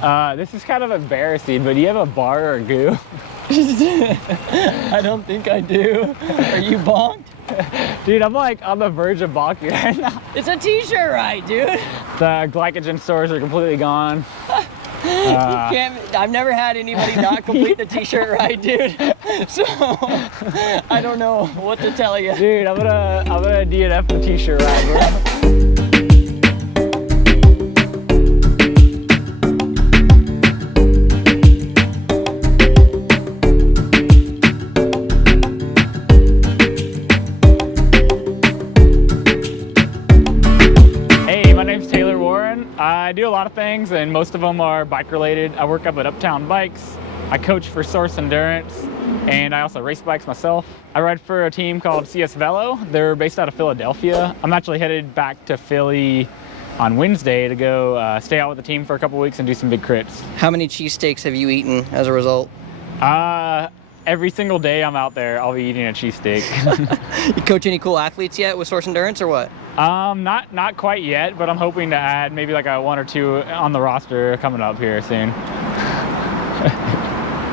This is kind of embarrassing, but do you have a bar or a goo? I don't think I do. Are you bonked? Dude, I'm like on the verge of bonking right now. It's a t-shirt ride, dude. The glycogen stores are completely gone. You can't, I've never had anybody not complete the t-shirt ride, dude. So I don't know what to tell you. Dude, I'm gonna DNF the t-shirt ride, bro. I do a lot of things, and most of them are bike related. I work up at Uptown Bikes. I coach for Source Endurance, and I also race bikes myself. I ride for a team called Velo. They're based out of Philadelphia. I'm actually headed back to Philly on Wednesday to go stay out with the team for a couple weeks and do some big crits. How many cheesesteaks have you eaten as a result? Every single day I'm out there, I'll be eating a cheesesteak. You coach any cool athletes yet with Source Endurance or what? Not quite yet, but I'm hoping to add maybe like a 1 or 2 on the roster coming up here soon.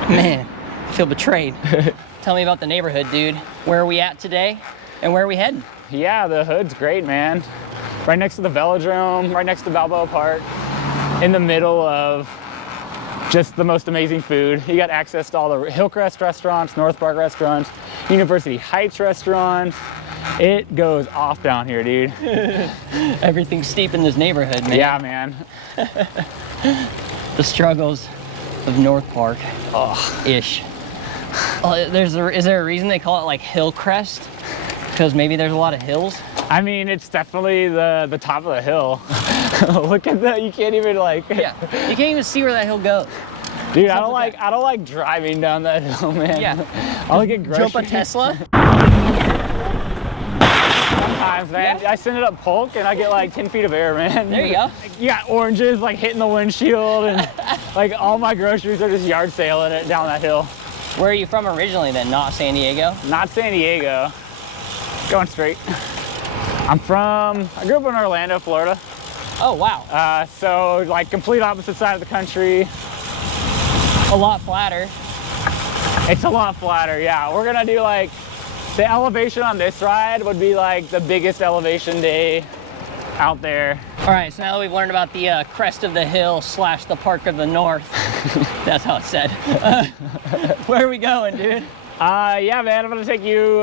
Man, I feel betrayed. Tell me about the neighborhood, dude. Where are we at today and where are we heading? Yeah, the hood's great, man. Right next to the velodrome, right next to Balboa Park, in the middle of just the most amazing food. You got access to all the Hillcrest restaurants, North Park restaurants, University Heights restaurants. It goes off down here, dude. Everything's steep in this neighborhood, man. Yeah, man. The struggles of North Park. Ish. Oh, is there a reason they call it like Hillcrest? Because maybe there's a lot of hills? I mean, it's definitely the top of the hill. Look at that, you can't even like... Yeah, you can't even see where that hill goes. Dude, I don't like driving down that hill, man. Yeah. I like get groceries. Jump a Tesla? Sometimes, man. Yeah. I send it up Polk and I get like 10 feet of air, man. There you go. You got oranges like hitting the windshield, and like all my groceries are just yard sailing it down that hill. Where are you from originally then? Not San Diego? Not San Diego. Going straight. I grew up in Orlando, Florida. Oh, wow. So like complete opposite side of the country. A lot flatter. It's a lot flatter, yeah. We're gonna do like, the elevation on this ride would be like the biggest elevation day out there. All right, so now that we've learned about the crest of the hill / the Park of the North, that's how it's said. Where are we going, dude? Yeah, man, I'm gonna take you,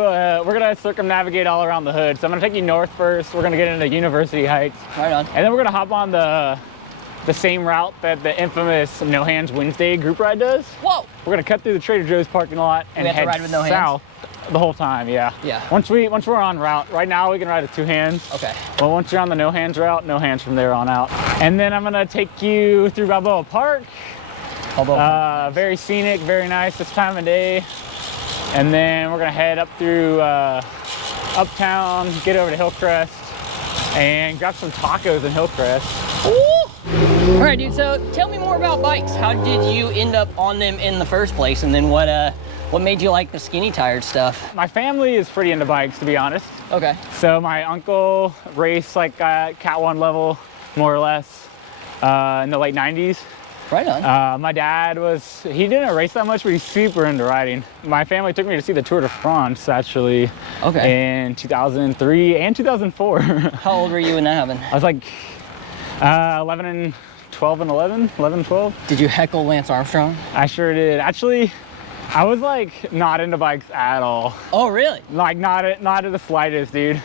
we're gonna circumnavigate all around the hood. So I'm gonna take you north first. We're gonna get into University Heights. Right on. And then we're gonna hop on the same route that the infamous No Hands Wednesday group ride does. Whoa! We're gonna cut through the Trader Joe's parking lot and head ride with no south the whole time, yeah. Yeah. Once we're on route, right now we can ride with 2 hands. Okay. Well, once you're on the no hands route, no hands from there on out. And then I'm gonna take you through Balboa Park. Very scenic, very nice this time of day. And then we're gonna head up through Uptown, get over to Hillcrest, and grab some tacos in Hillcrest. Ooh. All right, dude, so tell me more about bikes. How did you end up on them in the first place? And then what made you like the skinny tired stuff? My family is pretty into bikes, to be honest. Okay. So my uncle raced like Cat 1 level, more or less, in the late 90s. Right on. My dad he didn't race that much, but he's super into riding. My family took me to see the Tour de France, actually, in 2003 and 2004. How old were you when that happened? I was like 11 and 12. Did you heckle Lance Armstrong? I sure did. Actually, I was like not into bikes at all. Oh, really? Like not to the slightest, dude.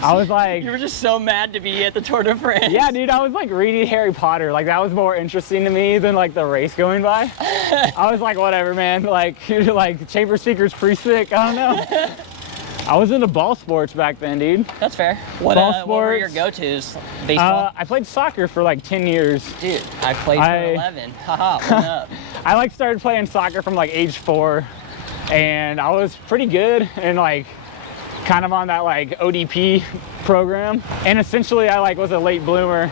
I was like... You were just so mad to be at the Tour de France. Yeah, dude, I was like reading Harry Potter. Like that was more interesting to me than like the race going by. I was like, whatever, man. Like Chamber Seeker's pretty sick. I don't know. I was into ball sports back then, dude. That's fair. What were your go-tos? Baseball? I played soccer for like 10 years. Dude, I played for 11. Haha, one up. I like started playing soccer from like age 4, and I was pretty good and like kind of on that like ODP program. And essentially I like was a late bloomer,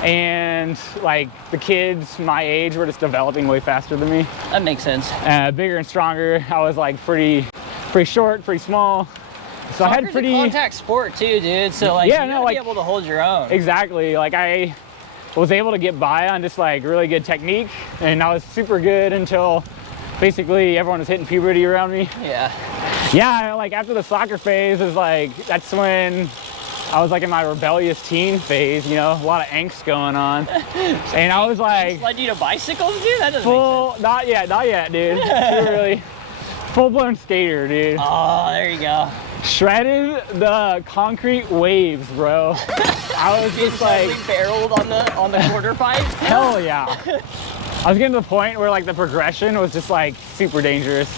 and like the kids my age were just developing way faster than me. That makes sense. Bigger and stronger. I was like pretty short, pretty small. So I had pretty a contact sport too, dude. So like, yeah, you gotta be able to hold your own. Exactly. Like I was able to get by on just like really good technique, and I was super good until basically everyone was hitting puberty around me. Yeah, like after the soccer phase is like, that's when I was like in my rebellious teen phase, you know, a lot of angst going on. And I was like, led you to bicycles, dude? That doesn't full, make sense. not yet, dude. Really full-blown skater, dude. Oh, there you go. Shredded the concrete waves, bro. I was just like barreled on the quarter pipe. Hell yeah. I was getting to the point where like the progression was just like super dangerous.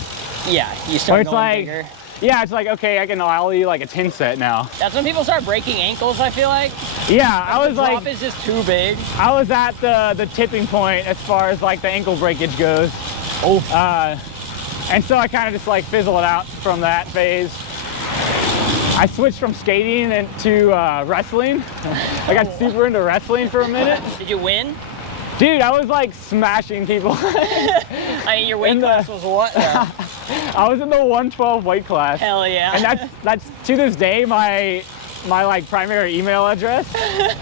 Yeah, you start it's going like, bigger. Yeah, it's like, okay, I can ollie like a 10 set now. That's when people start breaking ankles, I feel like. Yeah, I was the like, drop is just too big. I was at the tipping point as far as like the ankle breakage goes. And so I kind of just like fizzled out from that phase. I switched from skating into wrestling. I got super into wrestling for a minute. Did you win? Dude, I was like smashing people. I mean, your weight class was what? I was in the 112 weight class. Hell yeah. And that's to this day my like primary email address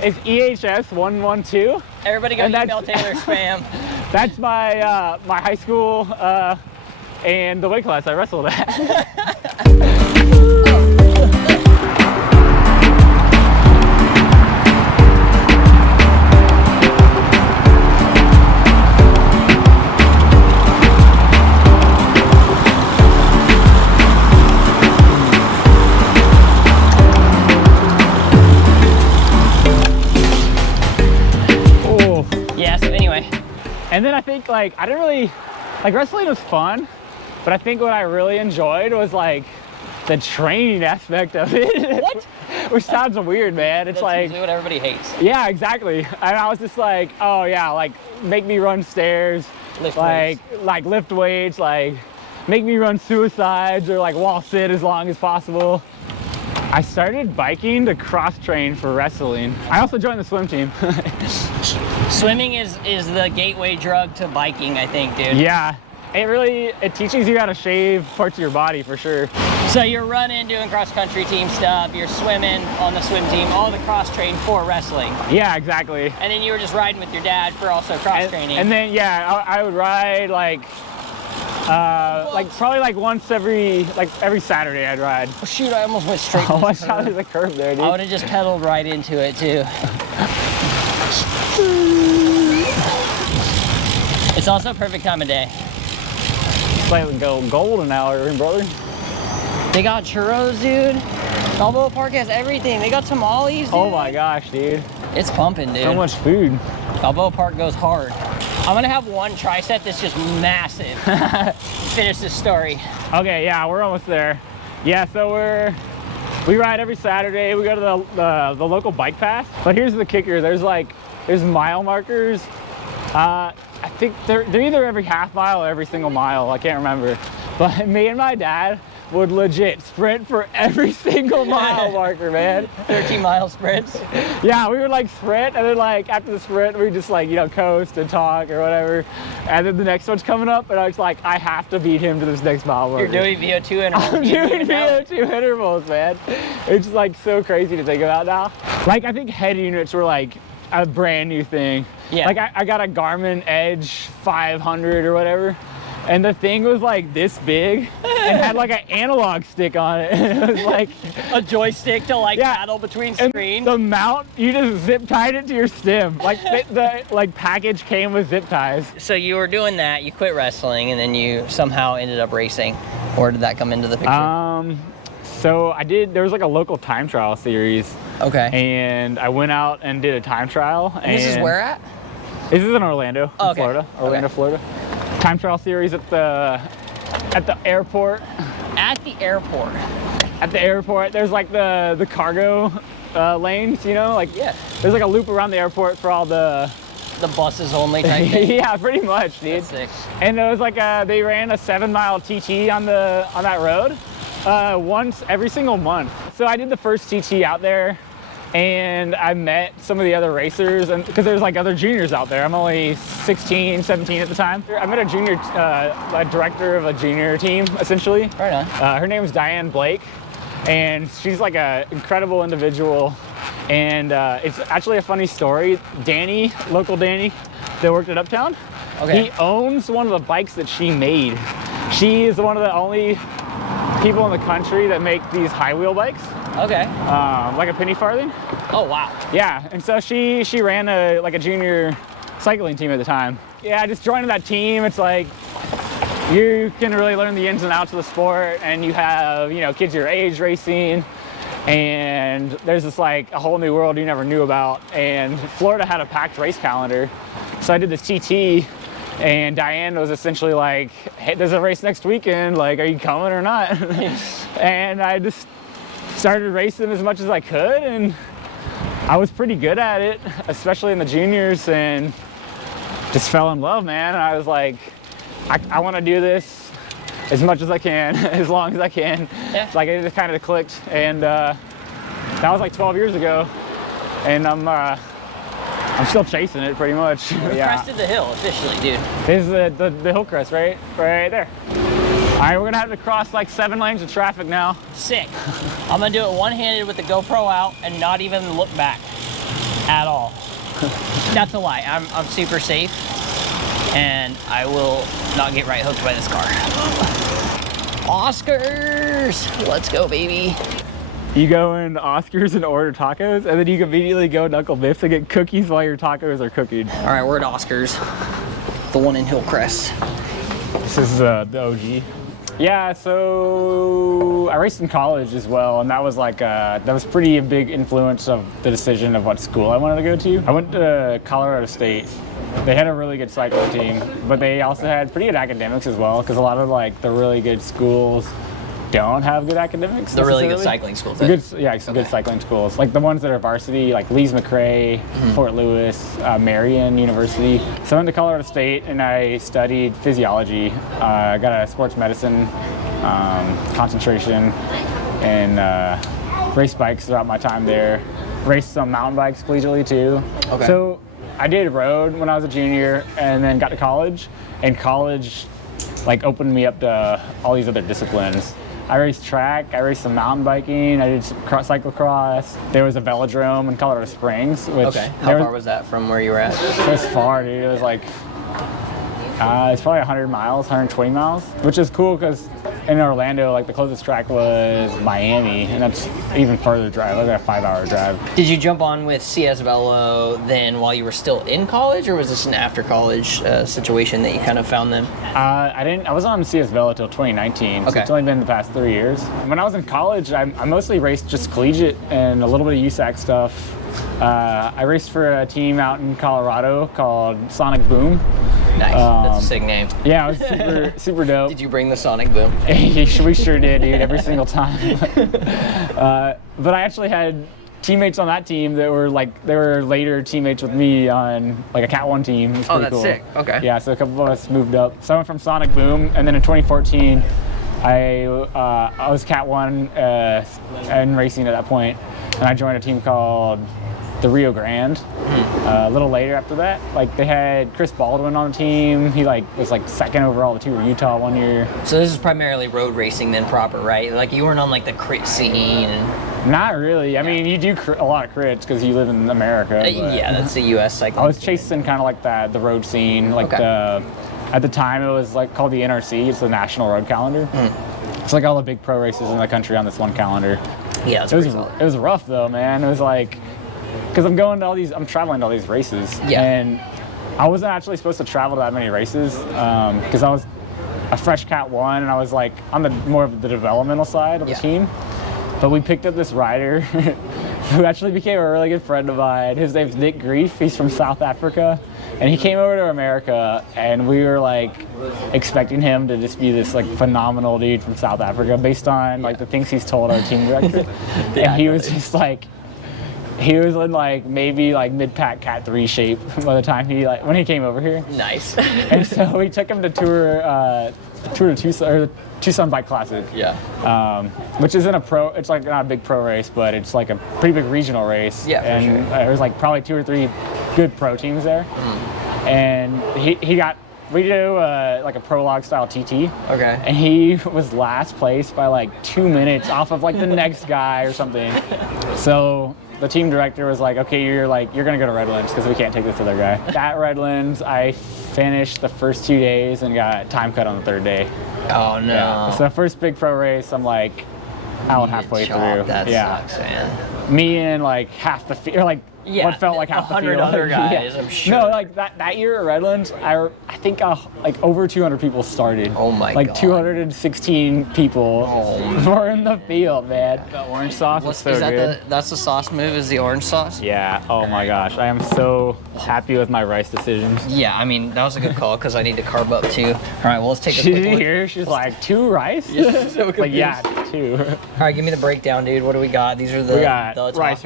is EHS112. Everybody go email Taylor spam. That's my my high school and the weight class I wrestled at. And then I think like, I didn't really, like wrestling was fun, but I think what I really enjoyed was like the training aspect of it. What? Which sounds weird, man. It's That's like, usually what everybody hates. Yeah, exactly. And I was just like, oh yeah, like make me run stairs, lift weights, like make me run suicides or like wall sit as long as possible. I started biking to cross train for wrestling. I also joined the swim team. Swimming is the gateway drug to biking, I think, dude. Yeah, it teaches you how to shave parts of your body for sure. So you're running, doing cross-country team stuff, you're swimming on the swim team, all the cross-train for wrestling. Yeah, exactly. And then you were just riding with your dad for also cross-training. And then, yeah, I would ride like probably like once every Saturday I'd ride. Oh shoot, I almost went straight into watch out, there's a curve there, dude. I would have just pedaled right into it too. It's also a perfect time of day. It's like golden hour, brother. They got churros, dude. Balboa Park has everything. They got tamales, dude. Oh my gosh, dude. It's pumping, dude. So much food. Balboa Park goes hard. I'm gonna have one tricep that's just massive. Finish this story. Okay, yeah, we're almost there. Yeah, so we ride every Saturday. We go to the local bike path. But here's the kicker. There's mile markers. I think they're either every half mile or every single mile. I can't remember. But me and my dad would legit sprint for every single mile marker, man. 13-mile sprints? Yeah, we would like sprint, and then like after the sprint, we just like, you know, coast and talk or whatever. And then the next one's coming up, and I was like, I have to beat him to this next mile marker. You're doing VO2 intervals. I'm doing VO2 intervals, man. It's like so crazy to think about now. Like I think head units were like a brand new thing. Yeah. Like I got a Garmin Edge 500 or whatever. And the thing was like this big and had like an analog stick on it. And it was like a joystick to like paddle between screens. The mount, you just zip tied it to your stem. Like the like package came with zip ties. So you were doing that, you quit wrestling, and then you somehow ended up racing. Or did that come into the picture? So there was like a local time trial series. Okay. And I went out and did a time trial. And this is where at? This is in Orlando, Florida. Orlando, Florida. Time trial series at the airport. At the airport. At the airport, there's like the cargo lanes, you know, like there's like a loop around the airport for all the buses only type thing. Yeah, pretty much, dude. That's sick. And it was like they ran a 7-mile TT on that road once every single month. So I did the first TT out there. And I met some of the other racers, and because there's like other juniors out there. I'm only 16, 17 at the time. I met a junior, a director of a junior team, essentially. Right on. Her name is Diane Blake, and she's like an incredible individual. And it's actually a funny story. Danny, local Danny, that worked at Uptown, Okay. he owns one of the bikes that she made. She is one of the only people in the country that make these high wheel bikes, Okay. like a penny farthing. Oh, wow. Yeah, and so she ran a junior cycling team at the time. Yeah, just joining that team, it's like you can really learn the ins and outs of the sport, and you have, you know, kids your age racing, and there's this like a whole new world you never knew about. And Florida had a packed race calendar, so I did this TT, and Diane was essentially like, hey, there's a race next weekend, like, are you coming or not? And I just started racing as much as I could, and I was pretty good at it, especially in the juniors, and just fell in love, man. And I was like, I want to do this as much as I can, as long as I can. Yeah. Like, it just kind of clicked, and that was like 12 years ago, and I'm still chasing it pretty much. Yeah. Crested the hill officially, dude. This is the Hillcrest, right there. All right, we're gonna have to cross like 7 lanes of traffic now. Sick. I'm gonna do it one-handed with the GoPro out and not even look back at all. That's a lie. I'm super safe, and I will not get right hooked by this car. Oscars! Let's go, baby. You go in Oscars and order tacos, and then you can immediately go to Uncle Biff's and get cookies while your tacos are cooking. All right, we're at Oscars, the one in Hillcrest. This is the OG. Yeah, so I raced in college as well, and that was like that was pretty big influence of the decision of what school I wanted to go to. I went to Colorado State. They had a really good cycling team, but they also had pretty good academics as well, because a lot of like the really good schools don't have good academics. The really good necessarily. cycling schools. Good cycling schools, like the ones that are varsity, like Lees McRae, Fort Lewis, Marion University. So I went to Colorado State and I studied physiology. I got a sports medicine concentration, and raced bikes throughout my time there. Raced some mountain bikes collegiately too. Okay. So I did road when I was a junior, and then got to college, and college like opened me up to all these other disciplines. I raced track, I raced some mountain biking, I did some cyclocross. There was a velodrome in Colorado Springs, which Okay. How far was that from where you were at? it was far, dude. It was like it's probably 100 miles, 120 miles, which is cool because in Orlando, like the closest track was Miami, and that's even further drive, like a 5-hour drive. Did you jump on with CS Velo then while you were still in college, or was this an after college situation that you kind of found them? I was on CS Velo till 2019, so Okay. it's only been the past 3 years. When I was in college, I mostly raced just collegiate and a little bit of USAC stuff. I raced for a team out in Colorado called Sonic Boom. Nice. That's a sick name. Yeah, it was super dope. Did you bring the Sonic Boom? We sure did, dude, every single time. But I actually had teammates on that team that were they were later teammates with me on like a Cat 1 team. It was Oh, pretty that's cool. sick. Okay. Yeah, so a couple of us moved up. So I went from Sonic Boom, and then in 2014, I was Cat 1 and racing at that point, and I joined a team called the Rio Grande. A little later after that, like they had Chris Baldwin on the team. He was second overall to Tour of Utah one year. So this is primarily road racing then proper, right? Like you weren't on like the crit scene and... Not really. I mean, you do a lot of crits because you live in America. but yeah, that's the U.S. cycling. I was chasing kind of like the road scene, like Okay. at the time it was like called the NRC. It's the National Road Calendar. It's like all the big pro races in the country on this one calendar. Yeah, that's It was pretty solid. it was rough though, man. It was like because I'm traveling to all these races, Yeah. and I wasn't actually supposed to travel to that many races because I was a fresh Cat 1 and I was like on the more of the developmental side of the Yeah. team. But we picked up this rider who actually became a really good friend of mine. His name's Nick Grief. He's from South Africa. And he came over to America, and we were like expecting him to just be this like phenomenal dude from South Africa based on like the things he's told our team director. And he was just like, he was in like maybe like mid-pack Cat 3 shape by the time when he came over here. Nice. And so we took him to tour to Tucson, or Tucson Bike Classic. Yeah. Which isn't it's like not a big pro race, but it's like a pretty big regional race. Yeah, for and sure. There was like probably 2 or 3 good pro teams there. And we do like a prologue style TT. Okay. And he was last place by like 2 minutes off of like the next guy or something. So the team director was like, okay, you're gonna go to Redlands because we can't take this other guy. At Redlands, I finished the first 2 days and got time cut on the third day. Oh no. Yeah. So first big pro race, I'm like out halfway through. That sucks, man. Me and like half the field, like what felt like half the field. 100 other guys, I'm sure. No, like that year at Redlands, I think like over 200 people started. Oh my like God. 216 people were in the field, man. The orange sauce is so good. That's the sauce move, is the orange sauce? Yeah. Oh my gosh, I am so happy with my rice decisions. Yeah, I mean, that was a good call because I need to carb up too. All right, well, let's take a She quick didn't look. hear. She's like 2 rice. Yeah, so like yeah, 2. All right, give me the breakdown, dude. What do we got? These are the We got the rice.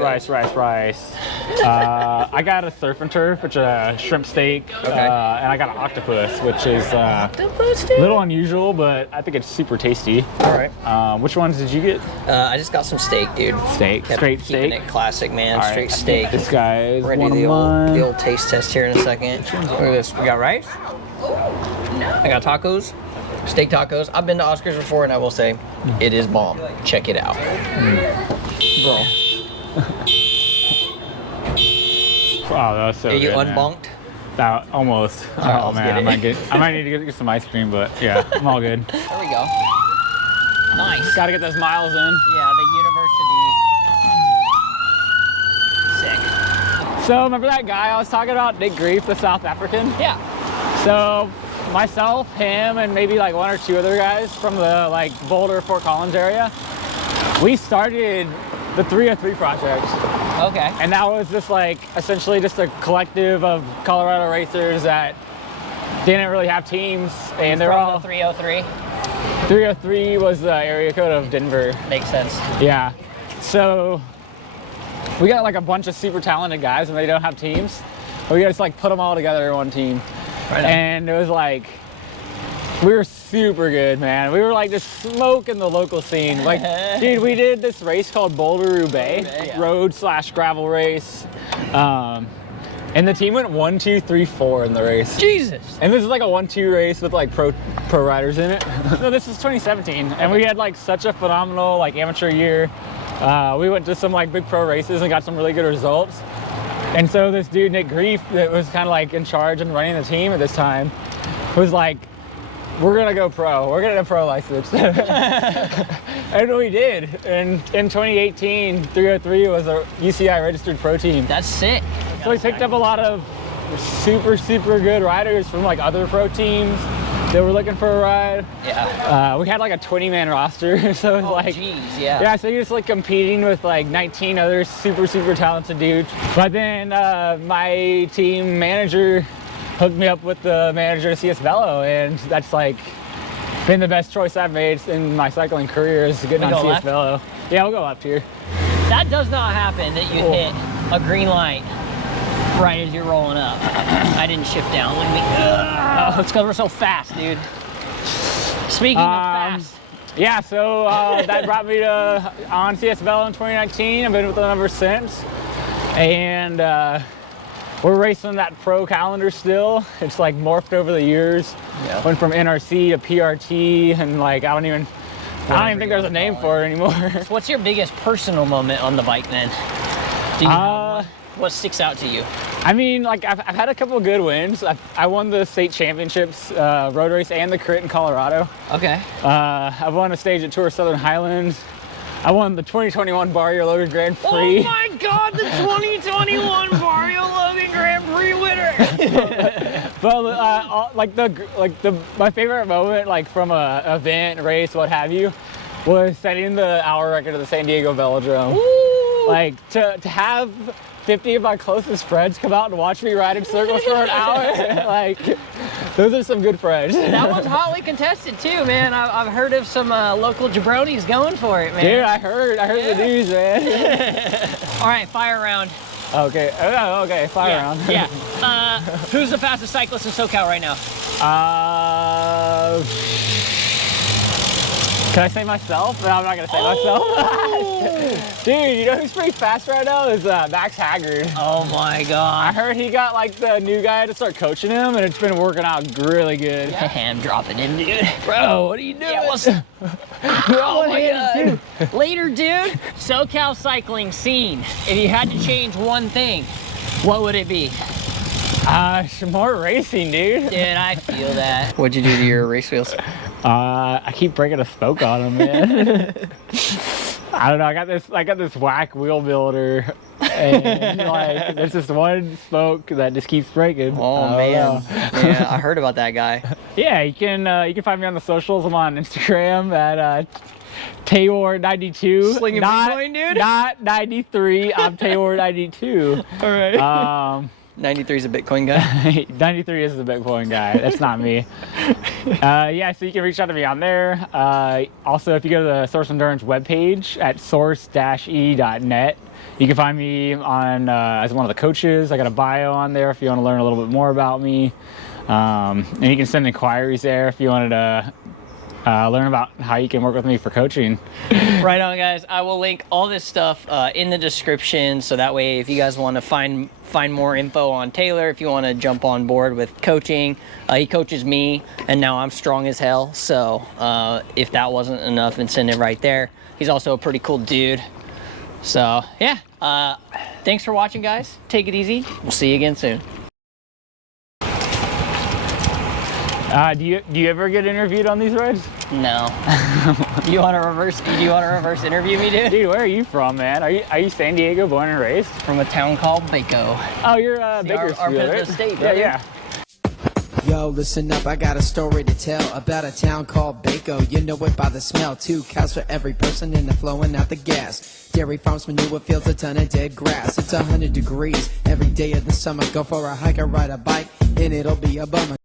I got a surf and turf, which is a shrimp steak, Okay. and I got an octopus, which is a Octopus, little unusual, but I think it's super tasty. All right. Which ones did you get? I just got some steak, dude. Steak, Kept straight keeping steak. it classic, man. All right, Straight I steak. think this guy is We're one gonna do of the mine. old taste test here in a second. Look at this. We got rice. I got tacos. Steak tacos. I've been to Oscars before, and I will say, it is bomb. Check it out. Bro. Wow, that was so Are you good, man. unbunked? That almost. All right, Oh let's man, get it. I might need to get some ice cream, but yeah, I'm all good. There we go. Nice. Got to get those miles in. Yeah, the university. Sick. So remember that guy I was talking about, Nick Grief, the South African? Yeah. So myself, him, and maybe like 1 or 2 other guys from the like Boulder, Fort Collins area, we started the 303 project. Okay. And that was just like essentially just a collective of Colorado racers that didn't really have teams, and they're all 303. 303 was the area code of Denver. Makes sense. Yeah. So we got like a bunch of super talented guys, and they don't have teams. We just like put them all together in one team. Right on. And it was like, we were super good, man. We were like just smoking the local scene. Like, dude, we did this race called Boulder Roubaix, Yeah. road/gravel race. And the team went 1, 2, 3, 4 in the race. Jesus. And this is like a 1-2 race with like pro riders in it. So this is 2017, and we had like such a phenomenal like amateur year. We went to some like big pro races and got some really good results. And so this dude, Nick Grief, that was kind of like in charge and running the team at this time, was like, we're gonna go pro. We're gonna get a pro license. And we did. And in 2018, 303 was a UCI registered pro team. That's sick. So we picked up a lot of super good riders from like other pro teams that were looking for a ride. Yeah. We had like a 20-man roster, so it was like, Jeez, yeah. yeah, so you're just like competing with like 19 other super talented dudes. But then my team manager hooked me up with the manager of CS Velo, and that's like been the best choice I've made in my cycling career, is getting on go CS left? Velo. Yeah, we'll go left here. That does not happen, that you hit a green light right as you're rolling up. I didn't shift down. Look at me. It's because we're so fast, dude. Speaking of fast. Yeah, so that brought me to on CS Velo in 2019. I've been with them ever since. And we're racing that pro calendar still. It's like morphed over the years. Yeah. Went from NRC to PRT, and like I don't even think there's a name for it anymore. What's your biggest personal moment on the bike then? Do you have one? What sticks out to you? I mean, like I've had a couple of good wins. I won the state championships road race and the crit in Colorado. Okay. I've won a stage at Tour Southern Highlands. I won the 2021 Barrio Logan Grand Prix. Oh my God, the 2021 Barrio Logan Grand Prix winner! But my favorite moment, like from a event, race, what have you, was setting the hour record of the San Diego Velodrome. Woo! Like to have 50 of my closest friends come out and watch me ride in circles for an hour. Like, those are some good friends. That one's hotly contested too, man. I've heard of some local jabronis going for it, man. Dude, I heard the news, man. All right, fire round. Okay, okay, fire round. Yeah. Who's the fastest cyclist in SoCal right now? Should I say myself? No, I'm not gonna say myself. Dude, you know who's pretty fast right now is Max Haggard. Oh my I god. heard he got like the new guy to start coaching him, and it's been working out really good. I'm dropping him, dude. Bro, what are you doing? Yeah, what's Oh my god. Later, dude. SoCal Cycling Scene. If you had to change one thing, what would it be? Some more racing, dude. Dude, I feel that. What'd you do to your race wheels? I keep breaking a spoke on them, man. I don't know. I got this whack wheel builder, and like there's this one spoke that just keeps breaking. Oh man, yeah, I heard about that guy. Yeah, you can find me on the socials. I'm on Instagram at Tayward92. Slinging Bitcoin, dude. Not 93. I'm Tayward92. All right. 93 is a Bitcoin guy. 93 is the Bitcoin guy. That's not me. Yeah, so you can reach out to me on there. Also, if you go to the Source Endurance webpage at source-e.net, you can find me on as one of the coaches. I got a bio on there if you want to learn a little bit more about me. And you can send inquiries there if you wanted to learn about how you can work with me for coaching. Right on, guys. I will link all this stuff in the description, so that way if you guys want to find more info on Taylor, if you want to jump on board with coaching, he coaches me, and now I'm strong as hell, so if that wasn't enough incentive right there, he's also a pretty cool dude. So yeah, thanks for watching, guys. Take it easy. We'll see you again soon. Do you ever get interviewed on these rides? No. You want to reverse interview me, dude? Dude, where are you from, man? Are you San Diego born and raised? From a town called Baco. Oh, you're our Bakersfield, right? business state, Yeah, brother. yeah. Yo, listen up, I got a story to tell about a town called Baco. You know it by the smell. 2 cows for every person and they're flowing out the gas. Dairy farms, manure fields, a ton of dead grass. It's 100 degrees every day of the summer. Go for a hike or ride a bike and it'll be a bummer.